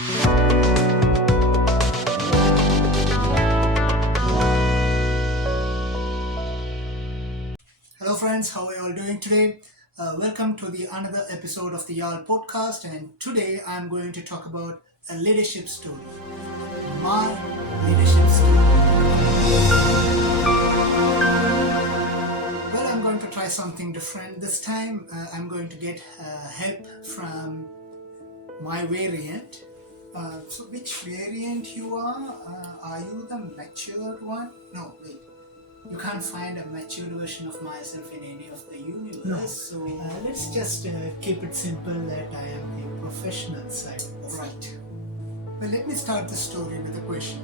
Hello friends, how are you all doing today? Welcome to the another episode of the Y'all podcast, and today I'm going to talk about a leadership story. My leadership story. Well, I'm going to try something different this time. I'm going to get help from my variant. So which variant you are? Are you the matured one? No, wait. You can't find a matured version of myself in any of the universe. No. So let's just keep it simple that I am a professional side. Right. Well, let me start the story with a question.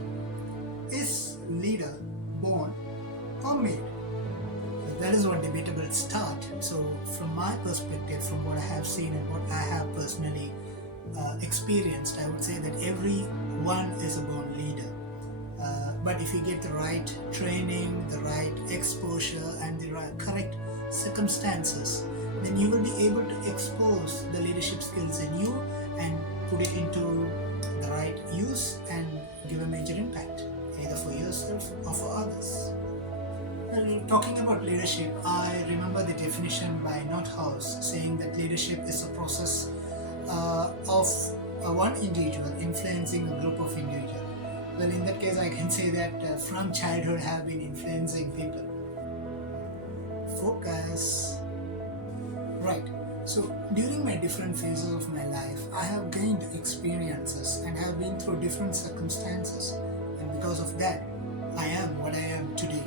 Is leader born or made? That is what debatable start. So from my perspective, from what I have seen and what I have personally experienced, I would say that everyone is a born leader. But if you get the right training, the right exposure and the correct circumstances, then you will be able to expose the leadership skills in you and put it into the right use and give a major impact, either for yourself or for others. Well, talking about leadership, I remember the definition by Nothouse saying that leadership is a process of one individual influencing a group of individuals. Well, in that case, I can say that from childhood I have been influencing people. Focus. Right. So during my different phases of my life, I have gained experiences and have been through different circumstances. And because of that, I am what I am today.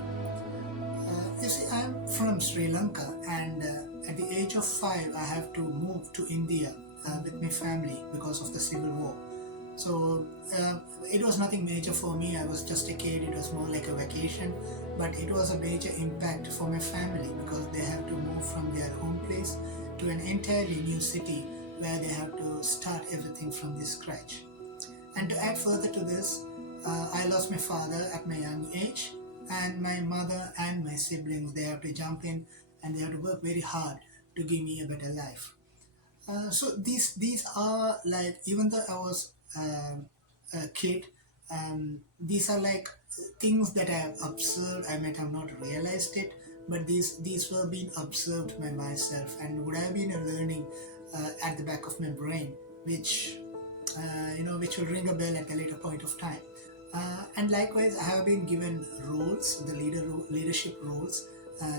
You see, I am from Sri Lanka, and at the age of 5, I have to move to India with my family because of the civil war. So it was nothing major for me. I was just a kid. It was more like a vacation, but it was a major impact for my family because they have to move from their home place to an entirely new city where they have to start everything from the scratch. And to add further to this, I lost my father at my young age, and my mother and my siblings, they have to jump in and they have to work very hard to give me a better life. So these are like, even though I was a kid, these are like things that I have observed. I might have not realized it, but these were being observed by myself and would have been a learning at the back of my brain, which which will ring a bell at a later point of time. And likewise, I have been given roles, the leadership roles.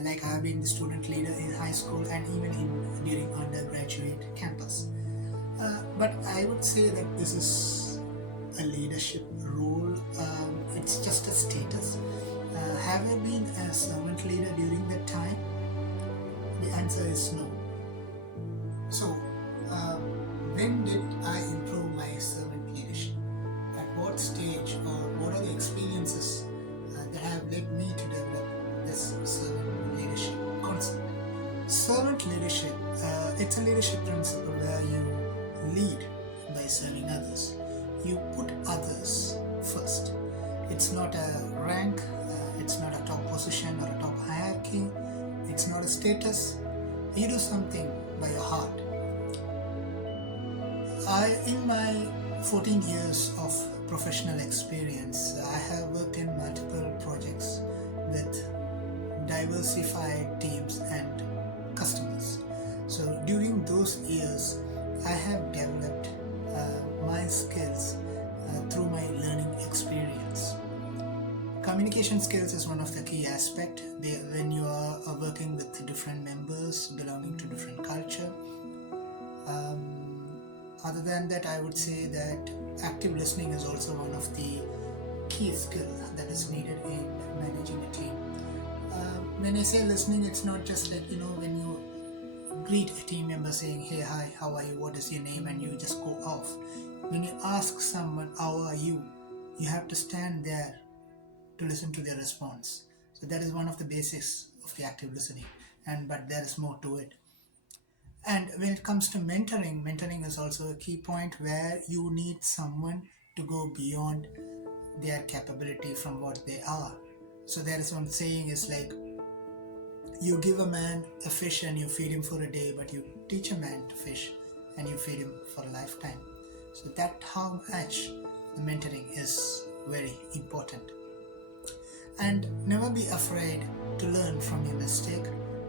Like I have been the student leader in high school and even during undergraduate campus. But I would say that this is a leadership role. It's just a status. Have I been a servant leader during that time? The answer is no. So, when did I improve my servant leadership? At what stage, or what are the experiences that have led me to develop this servant leadership concept? Servant leadership, it's a leadership principle where you lead by serving others. You put others first. It's not a rank, it's not a top position or a top hierarchy, it's not a status. You do something by your heart. In my 14 years of professional experience, I have worked in multiple projects with diversified teams and customers. So during those years, I have developed my skills through my learning experience. Communication skills is one of the key aspects when you are working with different members belonging to different culture. Other than that, I would say that active listening is also one of the key skills that is needed in managing a team. When I say listening, it's not just like, when you greet a team member saying, hey, hi, how are you, what is your name, and you just go off. When you ask someone, how are you, you have to stand there to listen to their response. So that is one of the basics of the active listening, but there is more to it. And when it comes to mentoring is also a key point where you need someone to go beyond their capability from what they are. So there is one saying is like, you give a man a fish and you feed him for a day, but you teach a man to fish and you feed him for a lifetime. So that's how much the mentoring is very important. And never be afraid to learn from your mistake,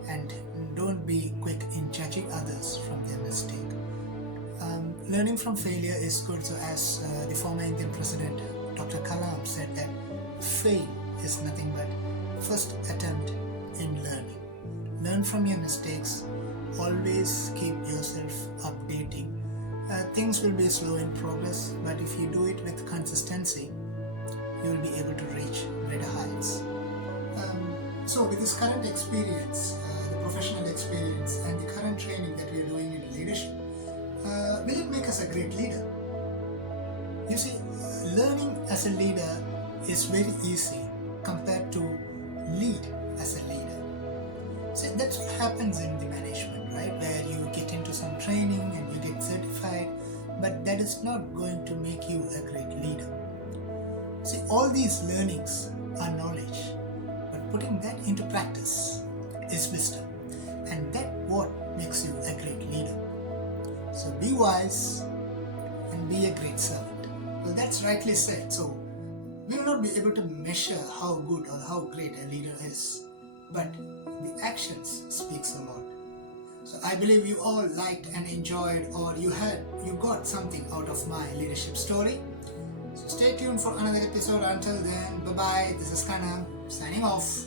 and don't be quick in judging others from their mistake. Learning from failure is good. So as the former Indian President Dr. Kalam said that fail is nothing but first attempt in learning. Learn from your mistakes. Always keep yourself updating. Things will be slow in progress, but if you do it with consistency, you will be able to reach greater heights. So with this current experience, the professional experience and the current training that we are doing in leadership, will it make us a great leader? You see, learning as a leader is very easy compared to lead as a leader. So that's what happens in the management, right? Where you get into some training and you get certified, but that is not going to make you a great leader. See, all these learnings are knowledge, but putting that into practice is wisdom, and that's what makes you a great leader. So be wise and be a great servant. Well, that's rightly said. So we will not be able to measure how good or how great a leader is, but the actions speaks a lot. So I believe you all liked and enjoyed, or you got something out of my leadership story. So stay tuned for another episode. Until then, bye bye. This is Kalam signing off.